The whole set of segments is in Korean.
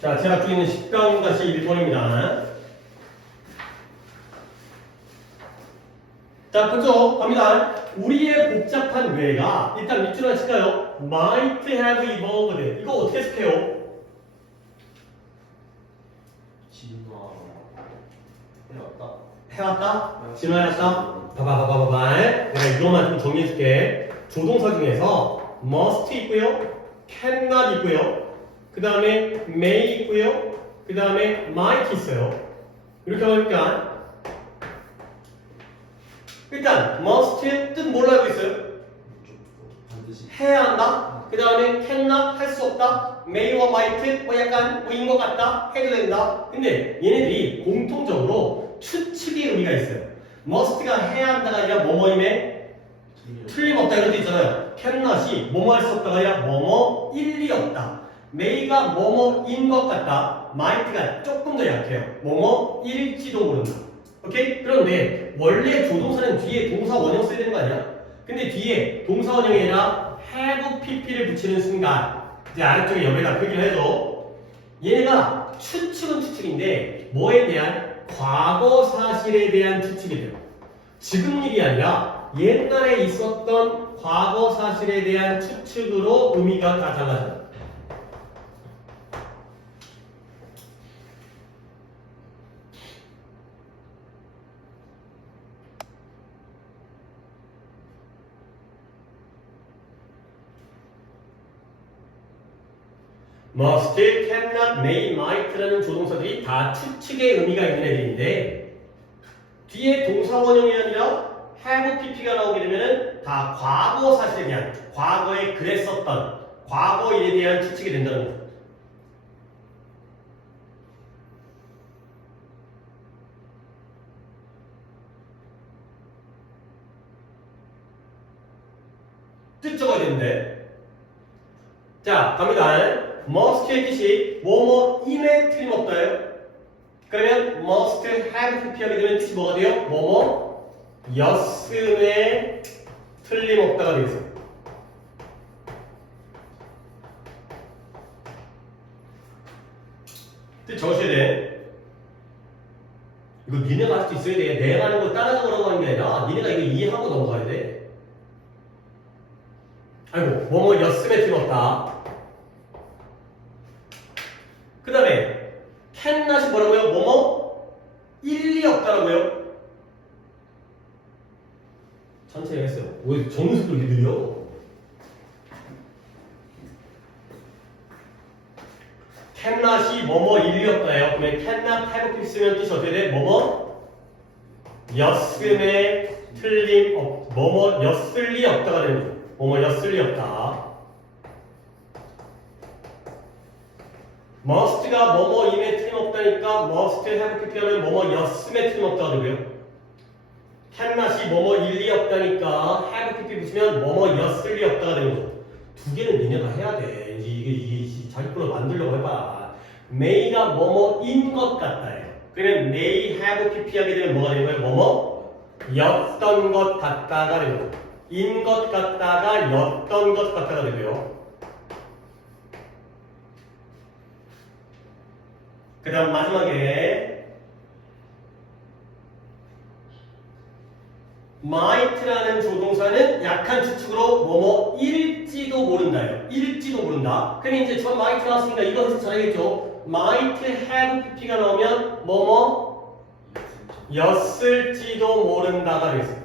자, 제가 주고 있는 10-1번입니다. 자, 보죠. 갑니다. 우리의 복잡한 뇌가 일단 밑줄을 칠까요? Might have evolved. 이거 어떻게 해석해요? 진화 해왔다? 진화해왔다? 봐봐. 내가 이거만 좀 정리해줄게. 조동사 중에서 must 있고요. cannot 있고요. 그 다음에 may 있고요. 그 다음에 might 있어요. 이렇게 하니까 일단 must의 뜻 뭘로 알고 있어요? 반드시 해야 한다. 그 다음에 cannot 할 수 없다. may와 might 뭐 약간 뭐인 것 같다. 해도 된다. 근데 얘네들이 공통적으로 추측의 의미가 있어요. must가 해야 한다가 아니라 뭐뭐임에 틀림없다 이런 데 있잖아요. cannot이 뭐뭐 할 수 없다가 아니라 뭐뭐 일리 없다. may가 뭐뭐인 것 같다. might가 조금 더 약해요. 뭐뭐일지도 모른다. 오케이? 그런데 원래 조동사는 뒤에 동사 원형 써야 되는 거 아니야? 근데 뒤에 동사 원형이 아니라 have pp를 붙이는 순간 이제 아래쪽에 옆에다 표기를 해줘. 얘네가 추측은 추측인데 뭐에 대한? 과거 사실에 대한 추측이 돼요. 지금 일이 아니라 옛날에 있었던 과거 사실에 대한 추측으로 의미가 다 달라져요. must, cannot, may, might라는 조동사들이 다 추측의 의미가 있는 애들인데 뒤에 동사 원형이 아니라 have pp가 나오게 되면은 다 과거 사실에 대한 과거에 그랬었던 과거 일에 대한 추측이 된다는 거죠. 뜻 적어야 되는데 자 갑니다. must의 뜻이 뭐뭐임에 틀림없다예요. 그러면 must have pp 하게 되면 뜻이 뭐가 돼요? 뭐뭐 였음에 틀림없다가 되겠어요. 뜻 적으셔야 돼. 이거 니네가 할 수 있어야 돼. 내가 하는 거 따라 적으라고 하는 게 아니라 니네가 이거 이해하고 넘어가야 돼. 아이고 뭐뭐 였음에 틀림없다. 그 다음에 cannot이 뭐라고요? 뭐뭐 일리 없다라고요? 천천히 했어요. 왜 정수도 이렇게 느려? cannot이 뭐뭐 일리 없다예요. 그러면 cannot have pp 쓰면 뜻이 어떻게 돼? 뭐뭐 였음에 틀림 없 뭐뭐 였을 리 없다가 되는 거죠. 뭐뭐 였을 리 없다. must가 뭐뭐임에 틀림없다니까 must have pp 하면 뭐뭐였음에 틀림없다가 되고요. cannot이 뭐뭐일 리 없다니까 have pp 붙이면 뭐뭐였을 리 없다가 되는 거죠. 두 개는 니네가 해야 돼. 이게 자기 걸로 만들려고 해봐. may가 뭐뭐인 것 같다예요. 그러면 may have pp 하게 되면 뭐가 되는 거예요? 뭐뭐였던 것 같다가 되는 거죠. 인 것 같다가 였던 것 같다가 되고요. 그 다음 마지막에 might라는 조동사는 약한 추측으로 뭐뭐일지도 모른다예요. 일지도 모른다. 그럼 이제 전 might 나왔으니까 이거 해서 잘하겠죠. might have pp가 나오면 뭐뭐 였을지도 모른다가 되겠습니다.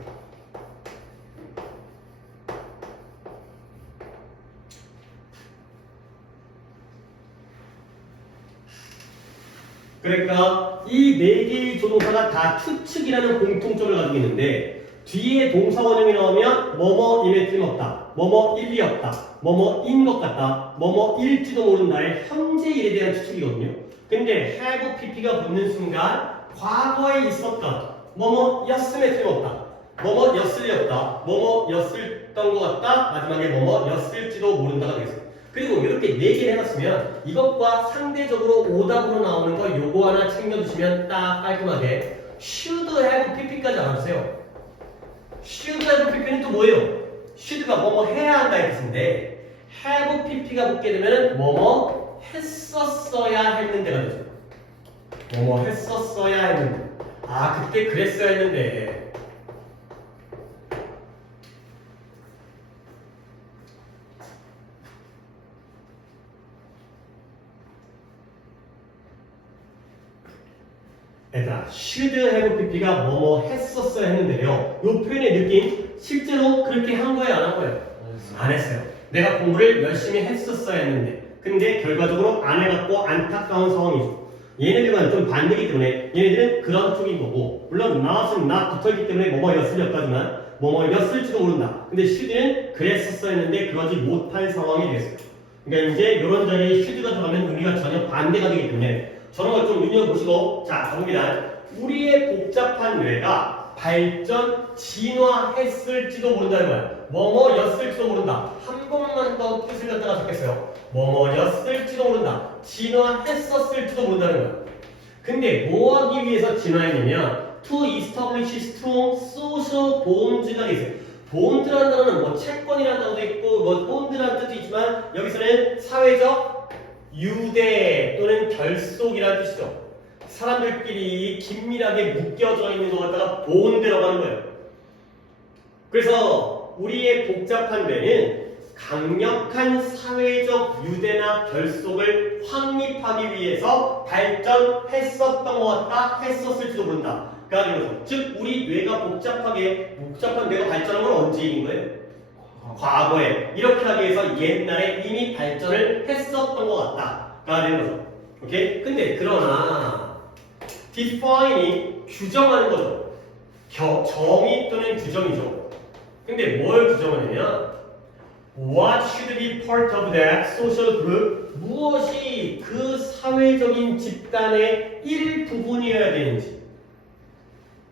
그러니까 이 네 개의 조동사가 다 추측이라는 공통점을 가지고 있는데 뒤에 동사 원형이 나오면 뭐뭐임에 틀림없다, 뭐뭐일리 없다, 뭐뭐인 것 같다, 뭐뭐일지도 모른다의 현재 일에 대한 추측이거든요. 근데 have pp가 붙는 순간 과거에 있었던 뭐뭐였음에 틀림없다, 뭐뭐였을 리 없다, 뭐뭐였었던 것 같다, 마지막에 뭐뭐였을지도 모른다가 되겠습니다. 그리고 이렇게 4개 해놨으면 이것과 상대적으로 오답으로 나오는 거 요거 하나 챙겨주시면 딱 깔끔하게 should have pp까지 알아주세요. should have pp는 또 뭐예요? should가 뭐뭐 해야 한다는 뜻인데 have pp가 붙게 되면 뭐뭐 했었어야 했는데가 되죠. 뭐뭐 했었어야 했는데. 아, 그때 그랬어야 했는데. 얘들아, should have pp가 뭐뭐 했었어야 했는데요. 이 표현의 느낌, 실제로 그렇게 한 거예요, 안 한 거예요? 안 했어요. 내가 공부를 열심히 했었어야 했는데, 근데 결과적으로 안 해갖고 안타까운 상황이죠. 얘네들과는 좀 반대이기 때문에 얘네들은 그런 쪽인 거고, 물론 not은 not 붙어있기 때문에 뭐뭐였으려까지만 뭐뭐였을지도 모른다. 근데 should는 그랬었어야 했는데 그러지 못할 상황이 됐어요. 그러니까 이제 이런 자리에 should가 들어가면 의미가 전혀 반대가 되기 때문에 저런 걸 좀 눈여보시고, 자, 가봅니다. 우리의 복잡한 뇌가 발전, 진화했을지도 모른다는 거야. 뭐뭐였을지도 모른다. 한 번만 더 뜻을 갖다가 적겠어요. 뭐뭐였을지도 모른다. 진화했었을지도 모른다는 거야. 근데 뭐 하기 위해서 진화했냐면 to establish strong social bonds가 돼 있어요. bond라는 단어는 뭐 채권이라는 단어도 있고 뭐 bond라는 뜻도 있지만 여기서는 사회적 유대 또는 결속이라는 뜻이죠. 사람들끼리 긴밀하게 묶여져 있는 것 갖다가 본드라고 하는 거예요. 그래서 우리의 복잡한 뇌는 강력한 사회적 유대나 결속을 확립하기 위해서 발전했었던 것 같다, 했었을지도 모른다. 그러니까 즉 우리 뇌가 복잡한 뇌가 발전한 건 언제 일인 거예요? 과거에. 이렇게 하기 위해서 옛날에 이미 발전을 했었던 것 같다가 되는 거죠. 오케이? 근데 그러나 define이 규정하는 거죠. 정의 또는 규정이죠. 근데 뭘 규정하냐면 what should be part of that social group, 무엇이 그 사회적인 집단의 일부분이어야 되는지,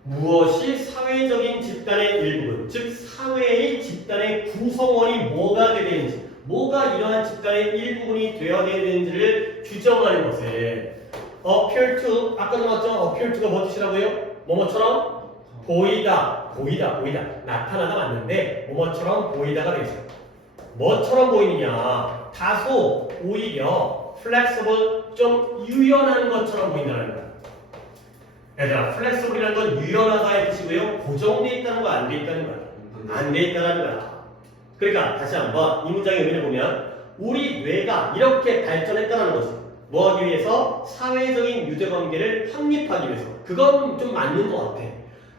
무엇이 사회적인 집단의 일부분, 즉 사회의 집단의 구성원이 뭐가 되어야 되는지, 뭐가 이러한 집단의 일부분이 되어야 되는지를 규정하는 것을 appear to, 아까도 나왔죠? appear to가 뭐 뜻이라고요? 뭐뭐처럼 보이다, 나타나다 맞는데 뭐뭐처럼 보이다가 되죠. 뭐처럼 보이느냐? 다소 오히려 flexible, 좀 유연한 것처럼 보인다는 거야. 얘들아, flexible이라는 건 유연하다의 뜻이고요. 고정되어 있다는 거, 안 돼 있다는 거야. 안 돼 있다는 거야. 그러니까 다시 한번 이 문장의 의미를 보면 우리 뇌가 이렇게 발전했다는 거지. 뭐 하기 위해서? 사회적인 유대관계를 확립하기 위해서. 그건 좀 맞는 것 같아.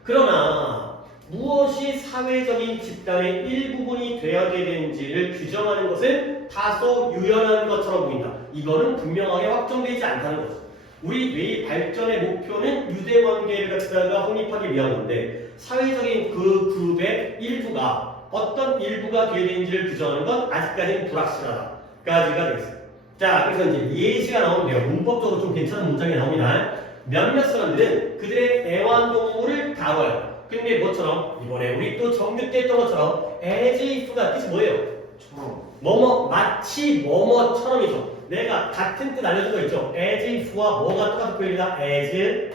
그러나 무엇이 사회적인 집단의 일부분이 되어야 되는지를 규정하는 것은 다소 유연한 것처럼 보인다. 이거는 분명하게 확정되지 않다는 거죠. 우리 뇌의 발전의 목표는 유대관계를 갖다가 확립하기 위한 건데 사회적인 그 그룹의 일부가 어떤 일부가 되어야 되는지를 규정하는 건 아직까지는 불확실하다까지가 되겠어요. 자, 그래서 이제 예시가 나오는데요. 문법적으로 좀 괜찮은 문장이 나옵니다. 몇몇 사람들은 그들의 애완동물을 다뤄요. 근데 뭐처럼 이번에 우리 또 정규 때 했던 것처럼 as if가 뜻이 뭐예요? 뭐뭐 마치 뭐뭐처럼이죠. 내가 같은 뜻 알려준 거 있죠. as if와 뭐가 똑같은 표현이다. as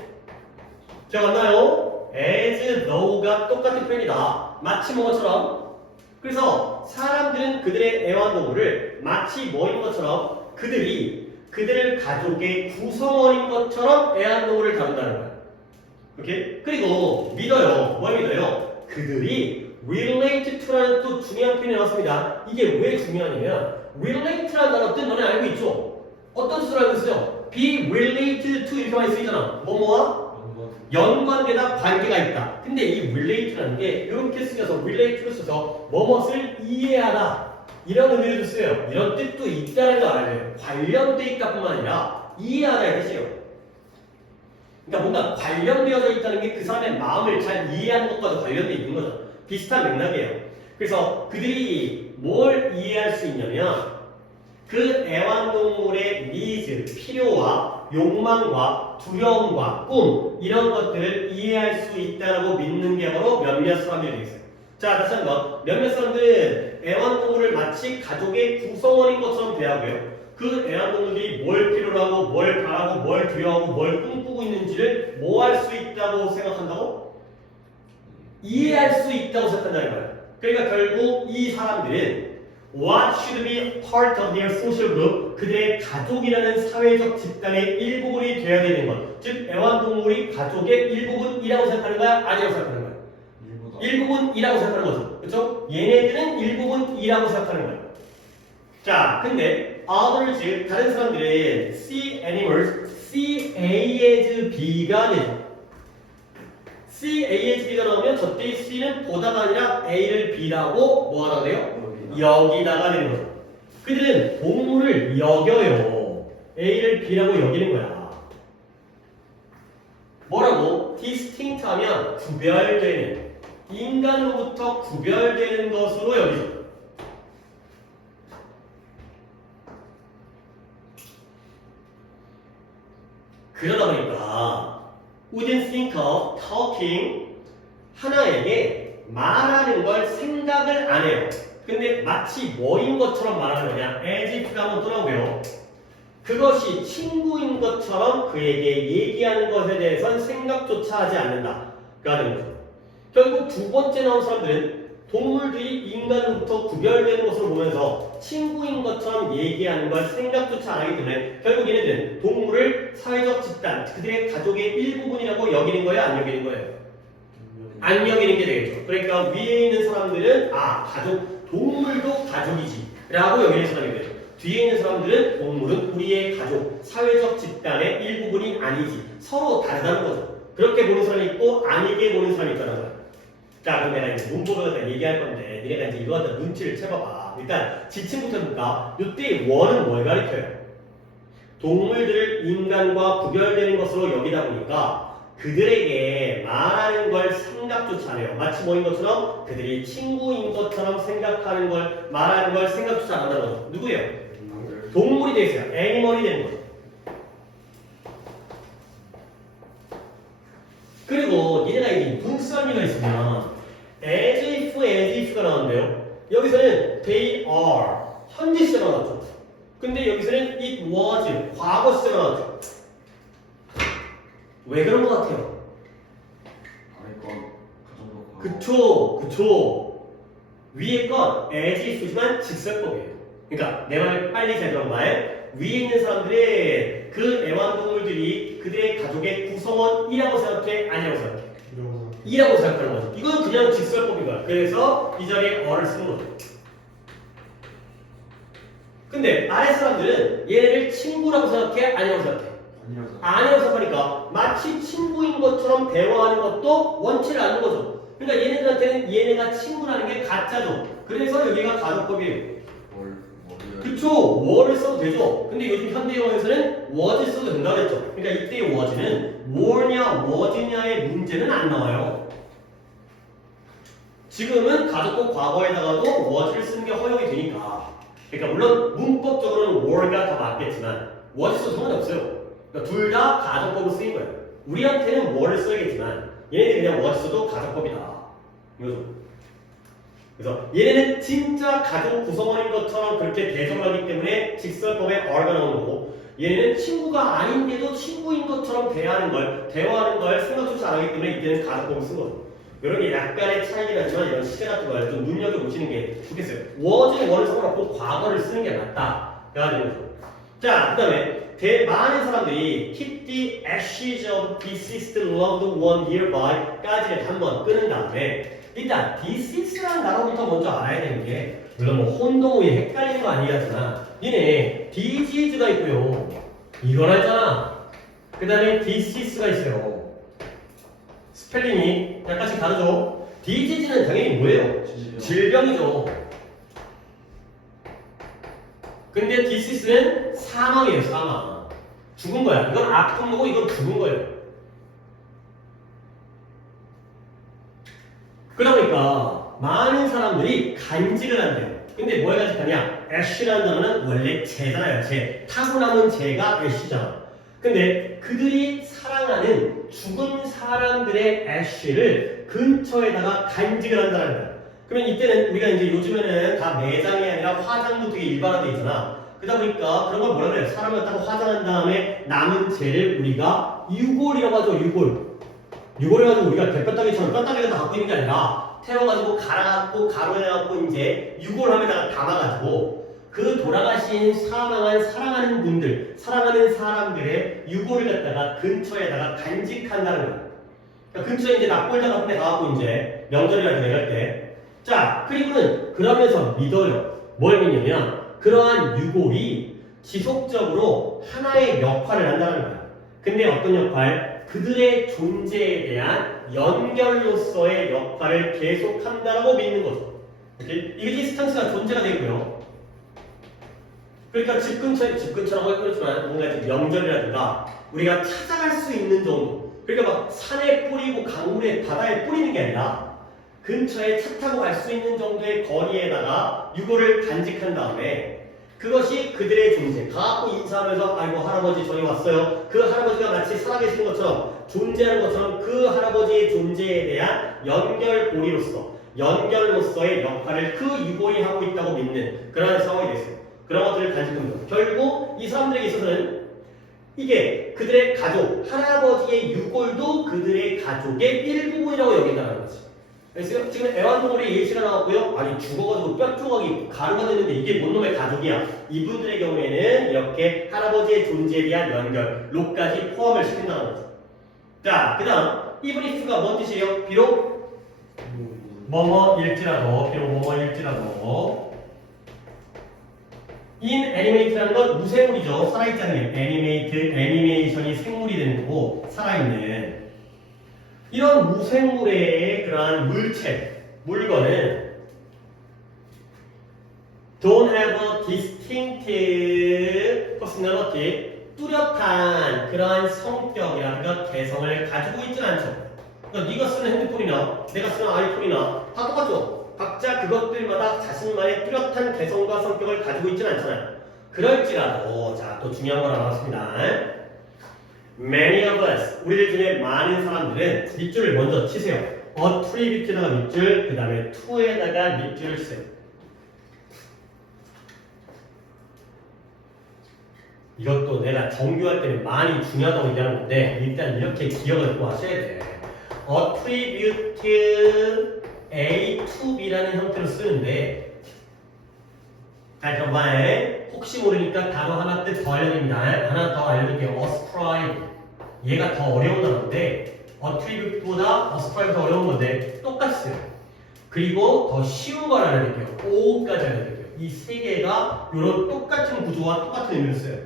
기억 안 나요? as though가 똑같은 표현이다. 마치 뭐처럼. 그래서 사람들은 그들의 애완동물을 마치 뭐인 것처럼 그들을 가족의 구성원인 것처럼 애완동물을 다룬다는 거야. 오케이? 그리고 믿어요. 뭘 믿어요? 그들이 relate to라는 또 중요한 표현이 나왔습니다. 이게 왜 중요하냐면 relate라는 단어 뜻 너네 알고 있죠? 어떤 뜻으로 알고 있어요? be related to 이렇게 많이 쓰이잖아. 뭐뭐와? 연관되다, 관계가 있다. 근데 이 relate라는 게 이렇게 쓰여서 relate로 써서 뭐뭇을 이해하다 이런 의미로 쓰여요. 이런 뜻도 있다는 거 알아요. 관련돼 있다 뿐만 아니라 이해하다의 뜻이에요. 그러니까 뭔가 관련되어져 있다는 게 그 사람의 마음을 잘 이해하는 것과도 관련돼 있는 거죠. 비슷한 맥락이에요. 그래서 그들이 뭘 이해할 수 있냐면 그 애완동물의 needs, 필요와 욕망과 두려움과 꿈 이런 것들을 이해할 수 있다고 믿는 게 바로 몇몇 사람들이 되겠어요. 자, 다시 한번 몇몇 사람들은 애완동물을 마치 가족의 구성원인 것처럼 대하고요. 그 애완동물들이 뭘 필요로 하고 뭘 바라고 뭘 두려워하고 뭘 꿈꾸고 있는지를 뭐 할 수 있다고 생각한다고? 이해할 수 있다고 생각한다는 거예요. 그러니까 결국 이 사람들은 what should be part of their social group 그들의 가족이라는 사회적 집단의 일부분이 되어야 되는 것. 즉 애완동물이 가족의 일부분이라고 생각하는 거야? 아니라고 생각하는 거야? 일부다. 일부분이라고 생각하는 거죠. 그렇죠? 얘네들은 일부분이라고 생각하는 거야. 자, 근데 others 다른 사람들은 see animals see A as B가 되죠. see A as B가 나오면 저때 C는 보다가 아니라 A를 B라고 뭐 하라 돼요? 여기다가 되는 거죠. 그들은 동물을 여겨요. A를 B라고 여기는 거야. 뭐라고? distinct 하면 구별되는, 인간으로부터 구별되는 것으로 여기죠. 그러다 보니까 wouldn't think of talking 하나에게 말하는 걸 생각을 안 해요. 근데 마치 뭐인 것처럼 말하는 거냐? as if가 한번 또 나오고요. 그것이 친구인 것처럼 그에게 얘기하는 것에 대해선 생각조차 하지 않는다. 가 되는 거죠. 결국 두 번째 나온 사람들은 동물들이 인간으로부터 구별되는 것으로 보면서 친구인 것처럼 얘기하는 걸 생각조차 안 하기 때문에 결국 얘네들은 동물을 사회적 집단, 그들의 가족의 일부분이라고 여기는 거예요? 안 여기는 거예요? 안 여기는 게 되겠죠. 그러니까 위에 있는 사람들은 가족, 동물도 가족이지 라고 여기는 사람이 되죠. 뒤에 있는 사람들은 동물은 우리의 가족, 사회적 집단의 일부분이 아니지. 서로 다르다는 거죠. 그렇게 보는 사람이 있고 아니게 보는 사람이 있다는 거예요. 자, 그럼 내가 이제 문법을 갖다 얘기할 건데 니네가 이제 이거 갖다 눈치를 채봐봐. 일단 지침부터 볼까? 이때 원은 뭘 가리켜요? 동물들을 인간과 구별되는 것으로 여기다 보니까 그들에게 말하는 걸 생각조차 안 해요. 마치 뭐인 것처럼 그들이 친구인 것처럼 생각하는 걸, 말하는 걸 생각조차 안 한다는 거죠. 누구예요? 동물이 되어 있어요. 애니멀이 되는 거죠. 그리고 니네가 이제 눈썰미가 있으면 as if가 나왔는데요. 여기서는 they are 현재 시제가 나왔죠. 근데 여기서는 it was 과거 시제가 나왔죠. 왜 그런 것 같아요? 아래 건 가정도 그쵸. 위에 건 as if지만 직설법이에요. 그러니까 내 말 빨리 잘 들어봐. 위에 있는 사람들의 그 애완동물들이 그들의 가족의 구성원이라고 생각해? 아니라고 생각해? 이라고 생각하는 거죠. 이건 그냥 직설법인 거야. 그래서 이 자리에 어를 쓰는 거죠. 근데 아래 사람들은 얘네를 친구라고 생각해? 아니라고 생각해? 아니라고 생각하니까 마치 친구인 것처럼 대화하는 것도 원치를 않는 거죠. 그러니까 얘네들한테는 얘네가 친구라는 게 가짜죠. 그래서 여기가 가정법이에요. 그쵸. were 써도 되죠. 근데 요즘 현대 영어에서는 was 써도 된다고 했죠. 그러니까 이때의 was는 were냐 was냐의 문제는 안 나와요. 지금은 가족법 과거에다가도 was를 쓰는 게 허용이 되니까. 그러니까 물론 문법적으로는 were가 더 맞겠지만 was 써도 상관없어요. 그러니까 둘 다 가정법으로 쓰인 거예요. 우리한테는 were를 써야겠지만 얘네들이 그냥 was 써도 가정법이다. 이거죠. 그래서 얘네는 진짜 가족 구성원인 것처럼 그렇게 대접을 하기 때문에 직설법에 are가 나오는 거고 얘네는 친구가 아닌데도 친구인 것처럼 대화하는 걸 생각조차 안 하기 때문에 이때는 가족법을 쓴 거죠. 이런 게 약간의 차이긴 하지만 이런 시제 같은 걸 좀 눈여겨보시는 게 좋겠어요. was는 원을 써놓고 과거를 쓰는 게 낫다가 되는 거죠. 자, 그 다음에 많은 사람들이 keep the ashes of deceased loved one nearby 까지를 한번 끄는 다음에 일단 deceased라는 단어부터 먼저 알아야 되는 게 물론 뭐 혼동이 헷갈리는 거 아니겠지만 니네 disease가 있고요. 이걸 알잖아. 그 다음에 disease가 있어요. 스펠링이 약간씩 다르죠. disease는 당연히 뭐예요? 질병이죠. 근데 disease는 사망이에요. 사망. 죽은 거야. 이건 아픈 거고 이건 죽은 거예요. 그러다 보니까 많은 사람들이 간직을 한대요. 근데 뭐에 간직하냐? 애쉬라는 단어는 원래 재잖아요. 재. 타고남은 재가 애쉬잖아. 근데 그들이 사랑하는 죽은 사람들의 애쉬를 근처에다가 간직을 한다는 거야. 그러면 이때는 우리가 이제 요즘에는 다 매장이 아니라 화장도 되게 일반화되어 있잖아. 그러다 보니까 그런 걸 뭐라 그래요? 사람을 갖다가 화장한 다음에 남은 재를 우리가 유골이라고 하죠. 유골. 유골이라고 우리가 대뼈따기처럼 뼈따기가 다 갖고 있는 게 아니라 태워가지고 갈아갖고 가루해갖고 이제 유골함에다가 담아가지고 그 돌아가신 사망한 사랑하는 분들, 사랑하는 사람들의 유골을 갖다가 근처에다가 간직한다는 거예요. 그러니까 근처에 이제 납골자 같은 데 가갖고 이제 명절이라든가 이럴 때. 자, 그리고는 그러면서 믿어요. 뭘 믿냐면 그러한 유골이 지속적으로 하나의 역할을 한다는 거예요. 근데 어떤 역할? 그들의 존재에 대한 연결로서의 역할을 계속한다라고 믿는 거죠. 이게 디스턴스가 존재가 되고요. 그러니까 집 근처라고 했지만 뭔가 명절이라든가 우리가 찾아갈 수 있는 정도. 그러니까 막 산에 뿌리고 강물에 바다에 뿌리는 게 아니라 근처에 차 타고 갈 수 있는 정도의 거리에다가 유골을 간직한 다음에 그것이 그들의 존재. 가갖고 인사하면서 아이고 할아버지 저희 왔어요. 그 할아버지가 마치 살아계신 것처럼 존재하는 것처럼 그 할아버지의 존재에 대한 연결로서의 역할을 그 유골이 하고 있다고 믿는 그런 상황이 됐어요. 그런 것들을 간직합니다. 결국 이 사람들에게 있어서는 이게 그들의 가족, 할아버지의 유골도 그들의 가족의 일부분이라고 여긴다는 거지. 그래서 지금 애완동물의 예시가 나왔고요. 아니 죽어가지고 뼈 조각이 가루가 됐는데 이게 뭔 놈의 가족이야. 이분들의 경우에는 이렇게 할아버지의 존재에 대한 연결로까지 포함을 시킨다는 거죠. 자, 그 다음 이브니스가 뭔 뜻이에요? 비록 뭐뭐일지라도 inanimate라는 건 무생물이죠. 살아있지 않은 게 애니메이션이 생물이 되는 거고 살아있는 이런 무생물의 그러한 물건은 don't have a distinctive personality 뚜렷한 그러한 성격이라든가 개성을 가지고 있지는 않죠. 그러니까 네가 쓰는 핸드폰이나 내가 쓰는 아이폰이나 다 똑같죠. 각자 그것들마다 자신만의 뚜렷한 개성과 성격을 가지고 있지는 않잖아요. 그럴지라도 자, 또 중요한 거 나왔습니다. Many of us, 우리들 중에 많은 사람들은 밑줄을 먼저 치세요. attribute에다가 밑줄, 그 다음에 to에다가 밑줄을 치세요. 이것도 내가 정규할 때는 많이 중요하다고 얘기하는 건데 일단 이렇게 기억을 또 하셔야 돼. attribute A to B라는 형태로 쓰는데 자, 그럼 혹시 모르니까 단어 하나 뜻 더 알려드립니다. 하나 더 알려드릴게요. ascribe 얘가 더 어려운 단어인데 attribute보다 ascribe 더 어려운 건데 똑같이 써요. 그리고 더 쉬운 걸 알려드릴게요. O까지 알려드릴게요. 이 세 개가 이런 똑같은 구조와 똑같은 의미를 써요.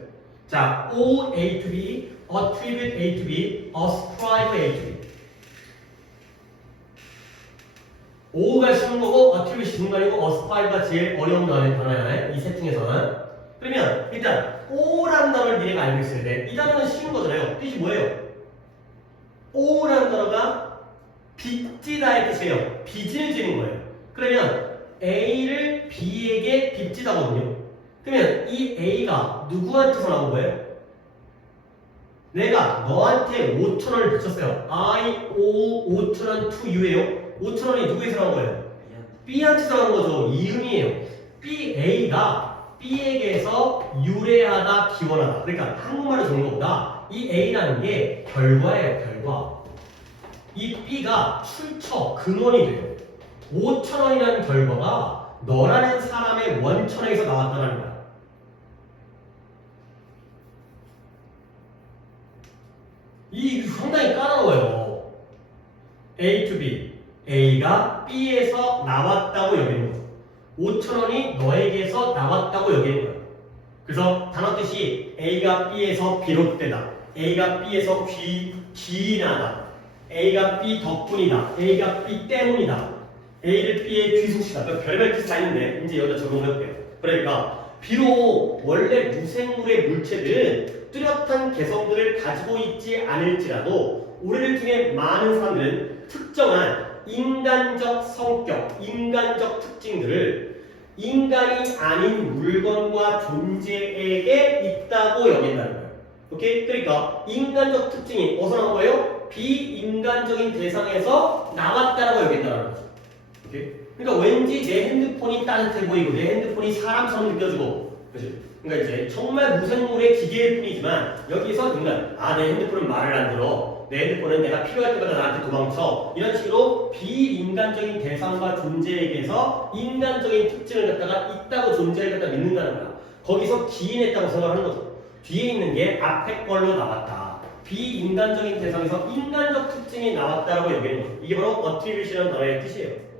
자, O A to B, attribute A to B, ascribe A to B. O가 쉬운 거고 attribute이 중간이고 ascribe가 제일 어려운 단어야. 이 셋 중에서는. 그러면 일단 O라는 단어를 니네가 알고 있어야 돼. 이 단어는 쉬운 거잖아요. 뜻이 뭐예요? O라는 단어가 빚지다의 뜻이에요. 빚을 지는 거예요. 그러면 A를 B에게 빚지다거든요. 그러면 이 A가 누구한테서 나온 거예요? 내가 너한테 5,000원을 빚졌어요. I owe 5,000원 to you예요. 5,000원이 누구에서 나온 거예요? B한테서 나온 거죠. 이음이에요. A가 B에게서 유래하다, 기원하다. 그러니까 한국말로 적는 것보다 이 A라는 게 결과예요, 결과. 이 B가 출처, 근원이 돼요. 5,000원이라는 결과가 너라는 사람의 원천에서 나왔다는 거야. 이 상당히 까다로워요. A to B. A가 B에서 나왔다고 여기는 거죠. 5,000원이 너에게서 나왔다고 여기는 거예요. 그래서 단어 뜻이 A가 B에서 비롯되다. A가 B에서 귀인하다. A가 B 덕분이다. A가 B 때문이다. A를 B의 귀속시다. 별별 뜻이 다 있는데 이제 여기다 적용을 해볼게요. 그러니까 비록 원래 무생물의 물체들은 뚜렷한 개성들을 가지고 있지 않을지라도 우리들 중에 많은 사람들은 특정한 인간적 성격, 인간적 특징들을 인간이 아닌 물건과 존재에게 있다고 여긴다는 거예요. 오케이? 그러니까 인간적 특징이 어디서 나온 거예요? 비인간적인 대상에서 나왔다라고 여긴다는 거죠. 오케이? 그러니까 왠지 내 핸드폰이 따뜻해 보이고 내 핸드폰이 사람처럼 느껴지고, 그치? 그러니까 이제 정말 무생물의 기계일 뿐이지만 여기서 인간, 내 핸드폰은 말을 안 들어. 내 핸드폰은 내가 필요할 때마다 나한테 도망쳐. 이런 식으로 비인간적인 대상과 존재에게서 인간적인 특징을 갖다가 있다고 존재를 갖다 믿는다는 거야. 거기서 기인했다고 생각하는 거죠. 뒤에 있는 게 앞에 걸로 나왔다. 비인간적인 대상에서 인간적 특징이 나왔다라고 여기는 거죠. 이게 바로 attribution이라는 단어의 뜻이에요.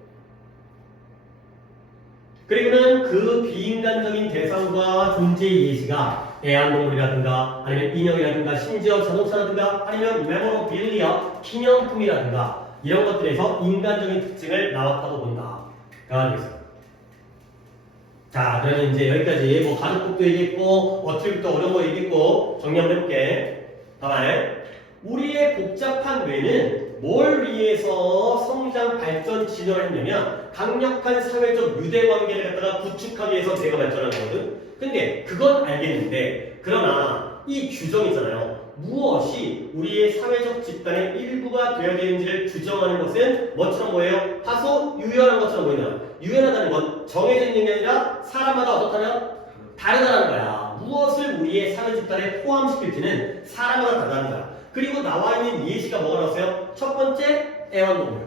그리고는 그 비인간적인 대상과 존재의 예시가 애완동물이라든가 아니면 인형이라든가 심지어 자동차라든가 아니면 메모로빌리아 기념품이라든가 이런 것들에서 인간적인 특징을 나왔다고 본다. 가 되겠습니다. 자, 그러면 이제 여기까지 뭐 가족법도 얘기했고 어트리뷰도 어려운 거 얘기했고 정리 한번 해볼게. 다음에 우리의 복잡한 뇌는 뭘 위해서 성장, 발전, 진화를 했냐면 강력한 사회적 유대관계를 갖다가 구축하기 위해서 뇌가 발전한 거거든. 근데 그건 알겠는데 그러나 이 규정이잖아요. 무엇이 우리의 사회적 집단의 일부가 되어야 되는지를 규정하는 것은 뭐처럼 보여요? 다소 유연한 것처럼 보이나? 유연하다는 건 정해져 있는 게 아니라 사람마다 어떻다면 다르다는 거야. 무엇을 우리의 사회 집단에 포함시킬지는 사람마다 다르다는 거야. 그리고 나와 있는 예시가 뭐가 나왔어요? 첫 번째, 애완동물.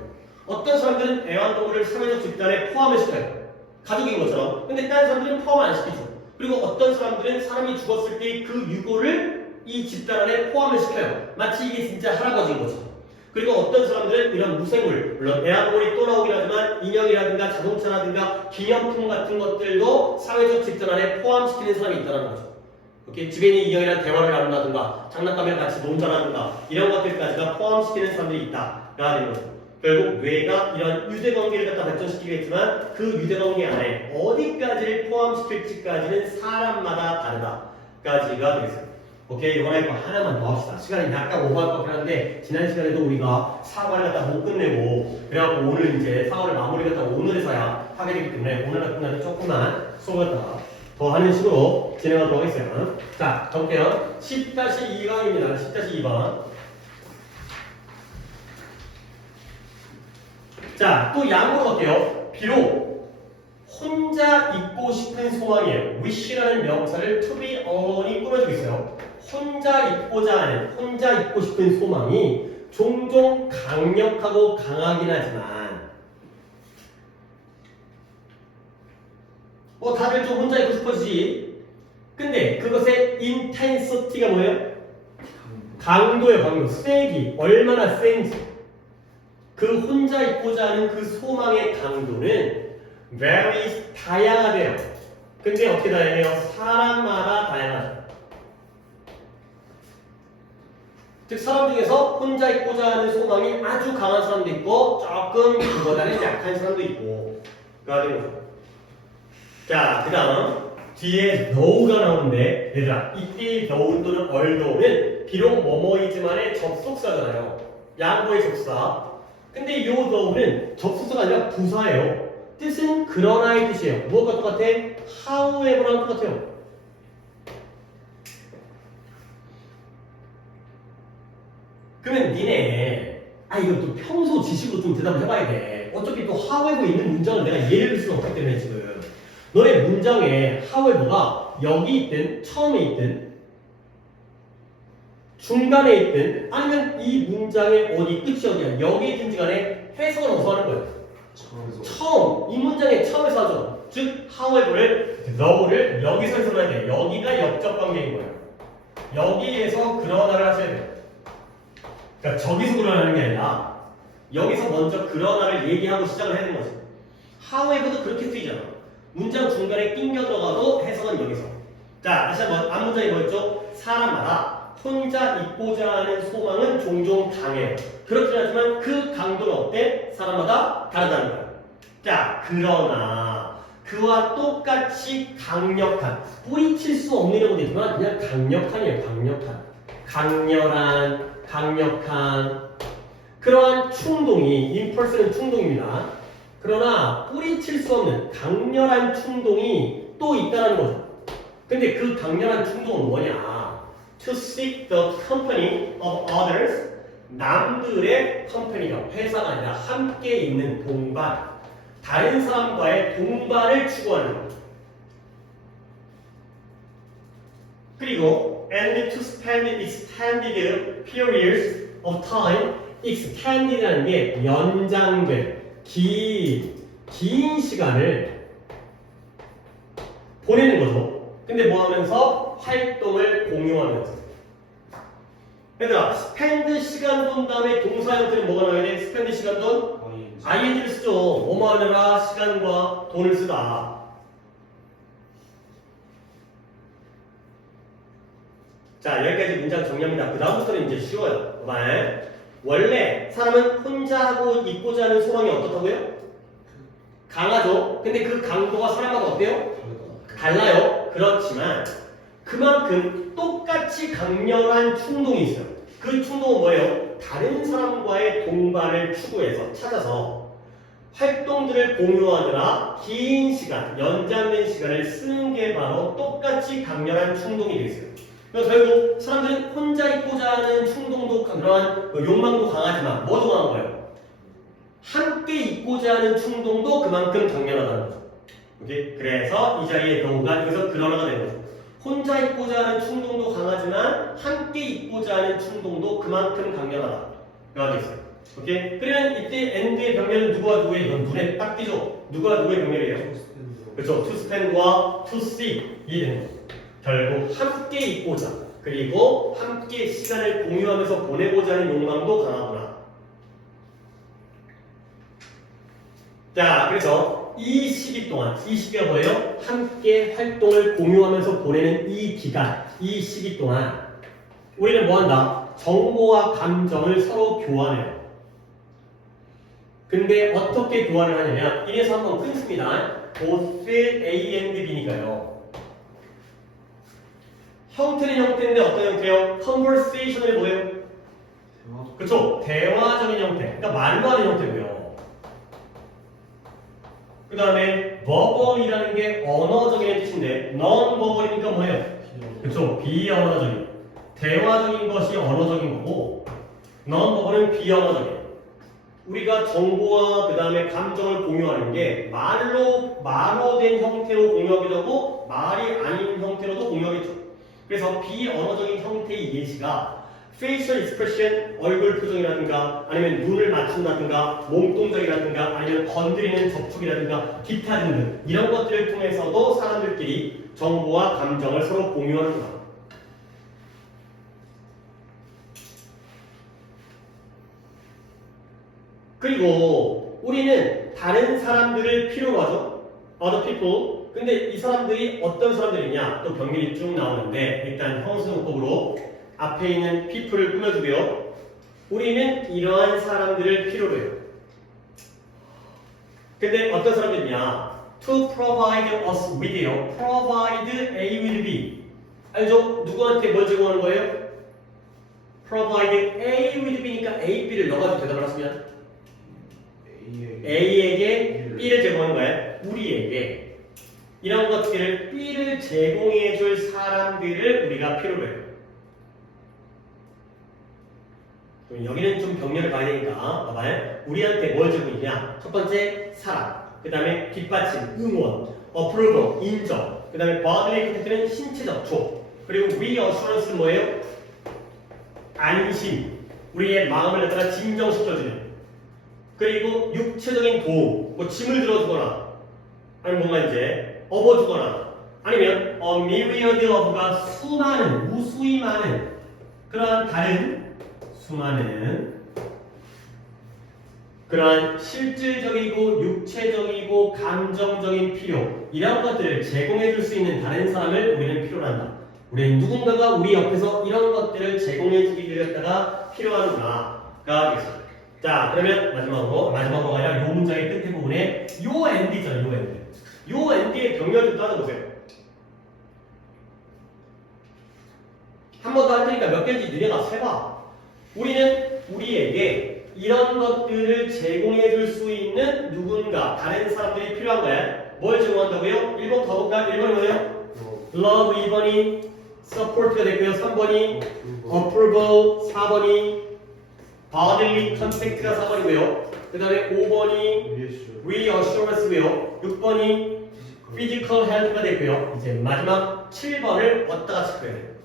어떤 사람들은 애완동물을 사회적 집단에 포함을 시켜요. 가족인 것처럼. 근데 다른 사람들은 포함 안 시키죠. 그리고 어떤 사람들은 사람이 죽었을 때 그 유골을 이 집단 안에 포함을 시켜요. 마치 이게 진짜 할아버지인 것처럼. 그리고 어떤 사람들은 이런 무생물, 물론 애완동물이 또 나오긴 하지만 인형이라든가 자동차라든가 기념품 같은 것들도 사회적 집단 안에 포함시키는 사람이 있다는 거죠. 이렇게 집에 있는 인형이랑 대화를 나눈다든가 장난감이랑 같이 논자라든가 이런 것들까지가 포함시키는 사람들이 있다가 되는 거죠. 결국 뇌가 이런 유대관계를 갖다 발전시키겠지만 그 유대관계 안에 어디까지를 포함시킬지까지는 사람마다 다르다까지가 되겠습니다. 오케이, 이번에 거 하나만 더 합시다. 시간이 약간 오버할 것 같긴 한데 지난 시간에도 우리가 사과를 갖다 못 끝내고 그래갖고 오늘 이제 사과를 마무리 갖다 오늘에서야 하게 되기 때문에 오늘 같은 날은 조금만 수업을 갖다가 더 하는 식으로 진행하도록 하겠습니다. 자, 가볼게요. 10-2강입니다. 10-2번. 자, 또 양으로 갈게요. 비록 혼자 있고 싶은 소망이에요. wish라는 명사를 to be alone이 꾸며주고 있어요. 혼자 있고자 하는, 혼자 있고 싶은 소망이 종종 강력하고 강하긴 하지만 다들 좀 혼자 있고 싶어지지. 근데 그것의 intensity가 뭐예요? 강도예요, 강도. 세기. 얼마나 센지. 그 혼자 있고자 하는 그 소망의 강도는 very 다양하대요. 근데 어떻게 다양해요? 사람마다 다양하죠. 즉 사람 중에서 혼자 있고자 하는 소망이 아주 강한 사람도 있고 조금 그보다는 약한 사람도 있고 그가 되는 거죠. 자, 그 다음 뒤에 though가 나오는데 얘들아 이때 though 또는 although는 비록 뭐뭐이지만의 접속사잖아요. 양보의 접사. 근데 이 though는 접속사가 아니라 부사예요. 뜻은 그러나의 뜻이에요. 무엇과 똑같아? however랑 똑같아요. 그러면 니네 이거 또 평소 지식으로 좀 대답을 해봐야 돼. 어차피 또 however 있는 문장을 내가 예를 들 수는 없기 때문에 지금 너네 문장에 however가 여기 있든 처음에 있든 중간에 있든 아니면 이 문장의 어디 끝이 어디야 여기 있든지 간에 해석을 어디서 하는 거예요? 처음 이 문장의 처음에서 하죠. 즉 however를 though를 여기서 해석해야 돼. 여기가 역적 관계인 거예요. 여기에서 그러나를 하셔야 돼요. 그러니까 저기서 그러나는 게 아니라 여기서 먼저 그러나를 얘기하고 시작을 해야 되는 거지. however도 그렇게 쓰이잖아. 문장 중간에 낑겨 들어가도 해석은 여기서. 자, 다시 한번 앞문장이 뭐였죠? 사람마다 혼자 있고자 하는 소망은 종종 강해요. 그렇긴 하지만 그 강도는 어때? 사람마다 다르다는 거예요. 자, 그러나 그와 똑같이 강력한, 뿌리칠 수 없느냐고 되지만 그냥 강력한이에요. 강력한 그러한 충동이 impulse는 충동입니다. 그러나 뿌리칠 수 없는 강렬한 충동이 또 있다는 거죠. 근데 그 강렬한 충동은 뭐냐? To seek the company of others. 남들의 컴퍼니가 회사가 아니라 함께 있는 동반. 다른 사람과의 동반을 추구하는 것. 그리고 and to spend extended periods of time extended라는 게 연장된 긴 시간을 보내는 거죠. 근데 뭐 하면서? 활동을 공유하면서. 얘들아, spend 시간 돈 다음에 동사 형태는 뭐가 나와야 돼? spend 시간 돈? ing를 쓰죠. 뭐뭐 하느라 시간과 돈을 쓰다. 자, 여기까지 문장 정리합니다. 그 다음부터는 이제 쉬워요. 그만. 원래 사람은 혼자 하고 있고자 하는 소망이 어떻다고요? 강하죠. 근데 그 강도가 사람마다 어때요? 달라요. 그렇지만 그만큼 똑같이 강렬한 충동이 있어요. 그 충동은 뭐예요? 다른 사람과의 동반을 추구해서 찾아서 활동들을 공유하느라 긴 시간, 연장된 시간을 쓰는 게 바로 똑같이 강렬한 충동이 되겠어요. 그래서 결국 사람들은 혼자 있고자 하는 충동도 그러한 욕망도 강하지만 뭐도 강한 거예요? 함께 있고자 하는 충동도 그만큼 강렬하다는 거죠. 오케이? 그래서 이 자리에 경우가 여기서 그러나가 되는 거죠. 혼자 있고자 하는 충동도 강하지만 함께 있고자 하는 충동도 그만큼 강렬하다. 가 되겠어요. 오케이? 그러면 이때 end의 병렬은 누구와 누구의 이건 눈에 딱 띄죠? 누구와 누구의 병렬이에요? 그렇죠. to spend와 to see 이 되는 거죠. 결국 함께 있고자 그리고 함께 시간을 공유하면서 보내고자 하는 욕망도 강하구나. 자, 그래서 이 시기 동안 이 시기가 뭐예요? 함께 활동을 공유하면서 보내는 이 기간, 이 시기 동안 우리는 뭐 한다? 정보와 감정을 서로 교환해요. 근데 어떻게 교환을 하냐면 이래서 한번 끊습니다. both A and B니까요. 형태는 형태인데 어떤 형태요? conversation이 뭐예요? 그쵸? 대화적인 형태. 그러니까 말로 하는 형태고요. 그 다음에 verbal이라는 게 언어적인 뜻인데 non-verbal이니까 뭐예요? 그쵸? 비언어적인. 대화적인 것이 언어적인 거고 non-verbal은 비언어적인. 우리가 정보와 그 다음에 감정을 공유하는 게 말로 된 형태로 공유하기도 하고 말이 아닌 형태로도 공유하겠죠. 그래서 비언어적인 형태의 예시가 facial expression, 얼굴 표정이라든가 아니면 눈을 맞춘다든가 몸동작이라든가 아니면 건드리는 접촉이라든가 기타 등등 이런 것들을 통해서도 사람들끼리 정보와 감정을 서로 공유하는 거다. 그리고 우리는 다른 사람들을 필요로 하죠. other people. 근데 이 사람들이 어떤 사람들이냐 또 병렬이 쭉 나오는데 일단 형용사용법으로 앞에 있는 people을 꾸며주고요. 우리는 이러한 사람들을 필요로 해요. 근데 어떤 사람들이냐 to provide us with요. provide A with B. 알죠? 누구한테 뭘 제공하는 거예요? provide A with B니까 A, B를 넣어가지고 대답을 하시면 A에게 B를 제공하는 거예요. 우리에게 이런 것들을 B를 제공해 줄 사람들을 우리가 필요로 해요. 그럼 여기는 좀 병렬을 봐야 되니까 봐봐요. 우리한테 뭘 제공이냐? 첫 번째 사랑, 그 다음에 뒷받침, 응원, approval, 인정, 그 다음에 bodily contact는 신체 접촉, 그리고 reassurance는 뭐예요? 안심, 우리의 마음을 갖다가 진정시켜주는, 그리고 육체적인 도움, 뭐 짐을 들어주거나 아니면 뭔가 이제 업어주거나 아니면 a myriad of가 수많은, 무수히 많은 그러한 다른 수많은 그러한 실질적이고 육체적이고 감정적인 필요 이런 것들을 제공해 줄 수 있는 다른 사람을 우리는 필요로 한다. 우리는 누군가가 우리 옆에서 이런 것들을 제공해 주기를 갖다가 필요하구나 가 되겠습니다. 자, 그러면 마지막으로가 아니라 요 문장의 끝에 부분에 요 엔드 있잖아요. 요 엔드. 요 엔드의 병렬 좀 따져보세요. 한 번 더 할 테니까 몇 개인지 너네가 세봐. 우리는 우리에게 이런 것들을 제공해 줄 수 있는 누군가, 다른 사람들이 필요한 거야. 뭘 제공한다고요? 1번 더 볼까? 1번이 뭐예요? Love 2번이 Support가 됐고요. 3번이 Approval 4번이 bodily contact가 4번이고요. 그 다음에 5번이 reassurance고요. 6번이 physical health가 됐고요. 이제 마지막 7번을 어디다가 칠 거예요?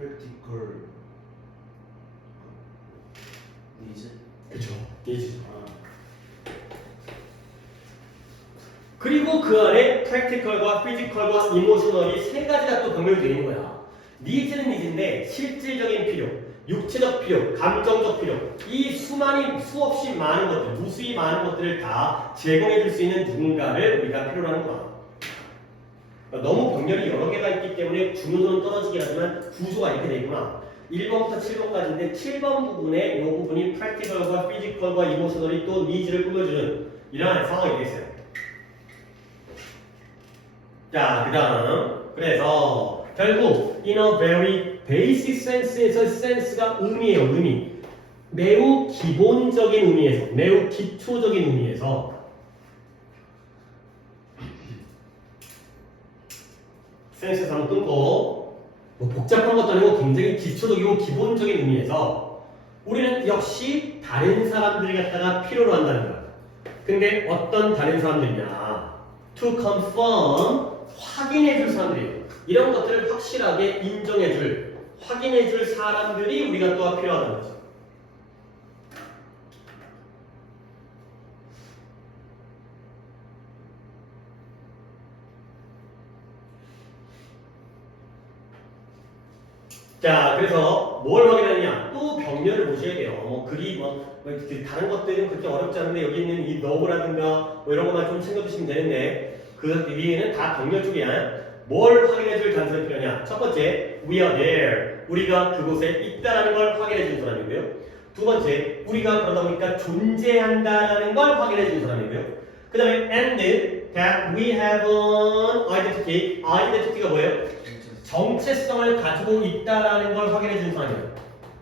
practical needs. 그쵸. needs. 아, 그리고 그 안에 practical과 physical과 emotional이 세 가지가 또 병렬이 되어 있는 거야. needs는 needs인데 실질적인 필요, 육체적 필요, 감정적 필요, 이 수없이 많은 것들, 무수히 많은 것들을 다 제공해 줄 수 있는 누군가를 우리가 필요로 하는 거야. 너무 병렬이 여러 개가 있기 때문에 중요도는 떨어지긴 하지만 구조가 이렇게 돼 있구나. 1번부터 7번까지인데 7번 부분에 이 부분이 practical과 physical과 emotional이 또 needs를 꾸며주는 이러한 상황이 되겠어요. 자, 그 다음 그래서 결국 in a very basic sense에서 sense가 의미예요. 의미. 매우 기본적인 의미에서, 매우 기초적인 의미에서 센스에서 한번 끊고 뭐 복잡한 것도 아니고 굉장히 기초적이고 기본적인 의미에서 우리는 역시 다른 사람들이 갖다가 필요로 한다는 거야. 근데 어떤 다른 사람들이냐? To confirm, 확인해줄 사람들이에요. 이런 것들을 확실하게 인정해줄, 확인해줄 사람들이 우리가 또 필요하다는 거죠. 자, 그래서 뭘 확인하느냐? 또 병렬을 보셔야 돼요. 글이 다른 것들은 그렇게 어렵지 않은데 여기 있는 이 너브라든가 뭐 이런 것만 좀 챙겨주시면 되는데 그 위에는 다 병렬 쪽이야. 뭘 확인해줄 단서가 필요하냐? 첫 번째, we are there. 우리가 그곳에 있다라는 걸 확인해주는 사람이고요. 두 번째, 우리가 그러다 보니까 존재한다라는 걸 확인해주는 사람이고요. 그 다음에 and that we have an identity. identity가 뭐예요? 정체성을 가지고 있다라는 걸 확인해 주는 사람이에요.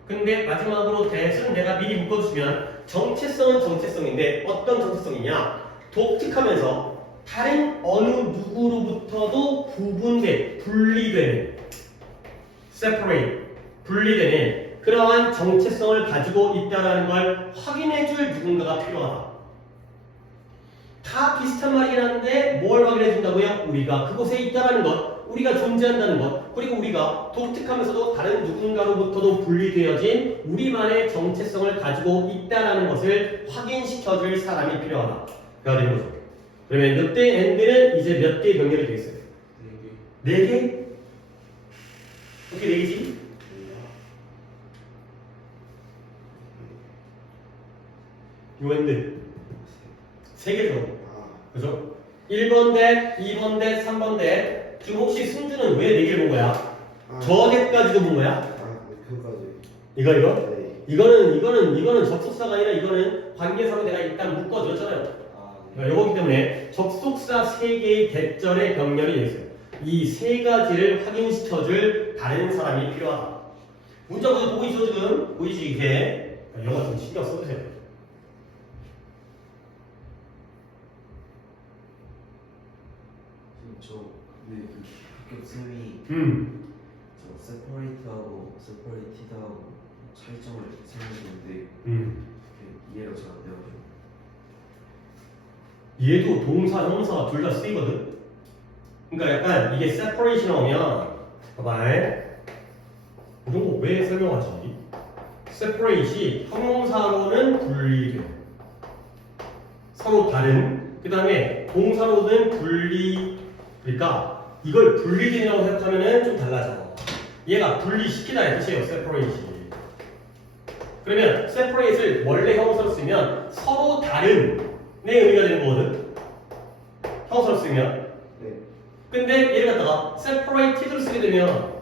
근데 마지막으로 that은 내가 미리 묶어주면 정체성은 정체성인데 어떤 정체성이냐? 독특하면서 다른 어느 누구로부터도 분리되는 separate, 분리되는 그러한 정체성을 가지고 있다라는 걸 확인해 줄 누군가가 필요하다. 다 비슷한 말이긴 한데 뭘 확인해 준다고요? 우리가 그곳에 있다라는 것, 우리가 존재한다는 것, 그리고 우리가 독특하면서도 다른 누군가로부터도 분리되어진 우리만의 정체성을 가지고 있다라는 것을 확인시켜줄 사람이 필요하다가 되는 거죠. 그러면 이때 and는 이제 몇 개의 병렬이 되겠어요? 4개. 4개? 어떻게 4개지? 요 and 3개죠. 그죠? 1번 대, 2번 대, 3번 대. 지금 혹시 승주는 왜 4개를 본 거야? 저 대까지도 본 거야? 그거까지. 이거? 네. 이거는 접속사가 아니라 이거는 관계사로 내가 일단 묶어줬잖아요. 네. 요거기 때문에 접속사 3개의 대절의 병렬이 있어요. 이 3가지를 확인시켜줄 다른 사람이 필요하다. 문자 보고 있죠 지금? 보이지 이게? 이런 거 좀 신경 써주세요. 근데 그 학교 쌤이 저 separate하고 separated하고 차이점을 설명해주는데 이해가 잘 안 돼가지고. 얘도 동사, 형사 둘 다 쓰이거든? 그러니까 약간 이게 separation 오면 봐봐 이런 거 왜 설명하지? separate이 형용사로는 분리돼 서로 다른 그 다음에 동사로는 그러니까 이걸 분리된다고 생각하면은 좀 달라져. 얘가 분리시키다의 뜻이에요. separate이. 그러면 separate을 원래 형용사로 쓰면 서로 다른의 의미가 되는 거거든. 형용사로 쓰면. 네. 근데 얘를 갖다가 separated로 쓰게 되면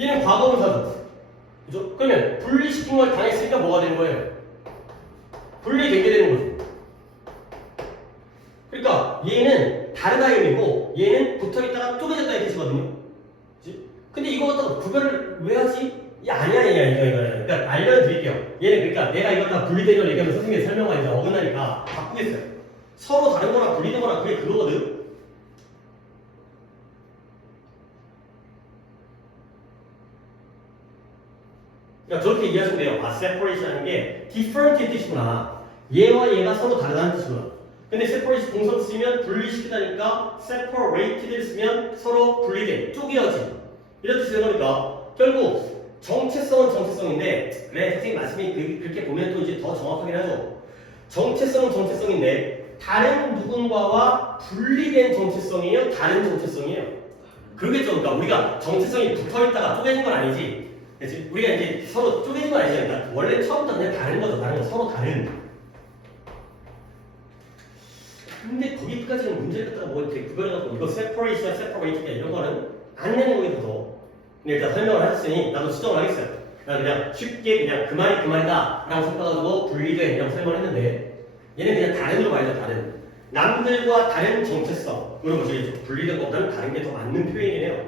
얘는 과거분사죠. 그죠? 그러면 분리시킨 걸 당했으니까 뭐가 되는 거예요? 분리되게 되는 거죠. 그러니까 얘는 다르다의 의미고 얘는 붙어있다가 쪼개졌다의 뜻이거든요. 그치? 근데 이거 갖다가 구별을 왜 하지? 아니야. 그러니까 알려드릴게요. 얘는 그러니까 내가 이거 다 분리된 걸 얘기하면 선생님이 설명하기 이제 어긋나니까 바꾸겠어요. 서로 다른 거랑 분리된 거랑 그게 그거거든. 그러니까 저렇게 이해하시면 돼요. separation 하는 게 different의 뜻이구나. 얘와 얘가 서로 다르다는 뜻이구나. 근데 separate 동사로 쓰면 분리시키다니까 separated를 쓰면 서로 분리돼, 쪼개어진 이런 뜻이 되는 거니까 결국 정체성은 정체성인데 그래 선생님 말씀이 그렇게 보면 또 이제 더 정확하긴 하죠. 정체성은 정체성인데 다른 누군가와 분리된 정체성이에요? 다른 정체성이에요? 그러겠죠. 그러니까 우리가 정체성이 붙어있다가 쪼개진 건 아니지. 그치? 우리가 이제 서로 쪼개진 건 아니죠. 그러니까 원래 처음부터 그냥 다른 거죠. 다른 거 서로 다른. 근데 거기까지는 문제를 갖다가 뭐 이렇게 구별해갖고 이거 separate야, separate야 이런 거는 안 내는 거거든. 근데 일단 설명을 하셨으니 나도 수정을 하겠어요. 나 그냥 쉽게 그냥 그 말이 그 말이다 라고 생각해가지고 분리돼 라고 설명을 했는데 얘는 그냥 다른으로 말이죠. 다른. 남들과 다른 정체성 이런 것이 분리된 것보다는 다른 게 더 맞는 표현이긴 해요.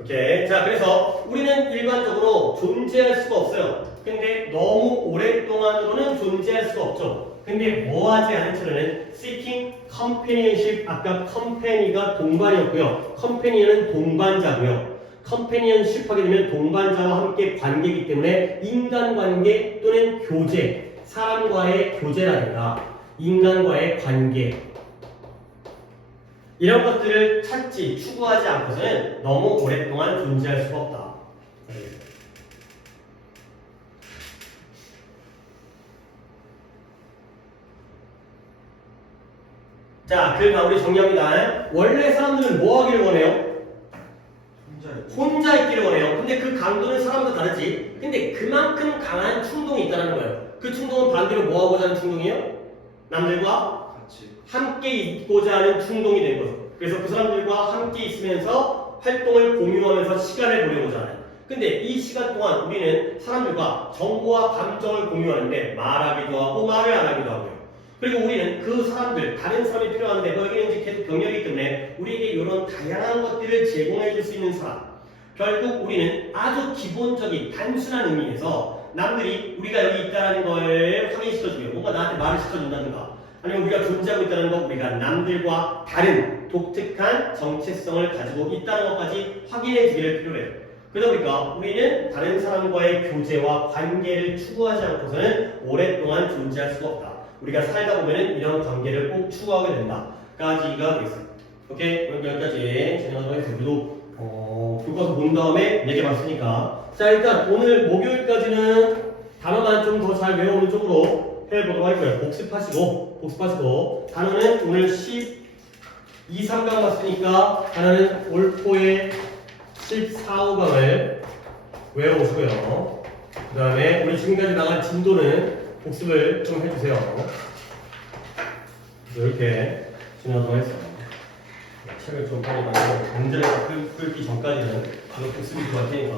오케이. 자, 그래서 우리는 일반적으로 존재할 수가 없어요. 근데 너무 오랫동안으로는 존재할 수가 없죠. 근데 뭐 하지 않은 채로는 seeking companionship, 아까 company가 동반이었고요. companion은 동반자고요. companionship 하게 되면 동반자와 함께 관계이기 때문에 인간관계 또는 교제, 사람과의 교제라든가 인간과의 관계 이런 것들을 찾지, 추구하지 않고서는 너무 오랫동안 존재할 수가 없다. 자, 그러니까 우리 정리합니다. 원래 사람들은 뭐 하기를 원해요? 혼자 있기를 원해요. 근데 그 강도는 사람마다 다르지. 근데 그만큼 강한 충동이 있다는 거예요. 그 충동은 반대로 뭐 하고자 하는 충동이에요? 남들과 같이 함께 있고자 하는 충동이 된 거죠. 그래서 그 사람들과 함께 있으면서 활동을 공유하면서 시간을 보내고자 하는. 근데 이 시간 동안 우리는 사람들과 정보와 감정을 공유하는데 말하기도 하고 말을 안 하기도 하고요. 그리고 우리는 그 사람들, 다른 사람이 필요한데 여기는 이제 계속 병렬이기 때문에 우리에게 이런 다양한 것들을 제공해 줄 수 있는 사람. 결국 우리는 아주 기본적인 단순한 의미에서 남들이 우리가 여기 있다는 걸 확인시켜주며 뭔가 나한테 말을 시켜준다든가 아니면 우리가 존재하고 있다는 거 우리가 남들과 다른 독특한 정체성을 가지고 있다는 것까지 확인해 주기를 필요로 해요. 그러다 보니까 우리는 다른 사람과의 교제와 관계를 추구하지 않고서는 오랫동안 존재할 수가 없다. 우리가 살다 보면 이런 관계를 꼭 추구하게 된다까지가 되겠습니다. 오케이? 오늘 여기까지 진행하도록 하겠습니다. 우리도 교과서 본 다음에 4개 봤으니까 자 일단 오늘 목요일까지는 단어만 좀 더 잘 외우는 쪽으로 해보도록 할 거예요. 복습하시고 단어는 오늘 12, 3강 봤으니까 단어는 올포의 14, 5강을 외워보시고요. 그 다음에 우리 지금까지 나간 진도는 복습을 좀 해주세요. 이렇게 진행하도록 하겠습니다. 책을 좀 빨리 만들어 문제를 풀기 전까지는 이거 복습이 들어갈 테니까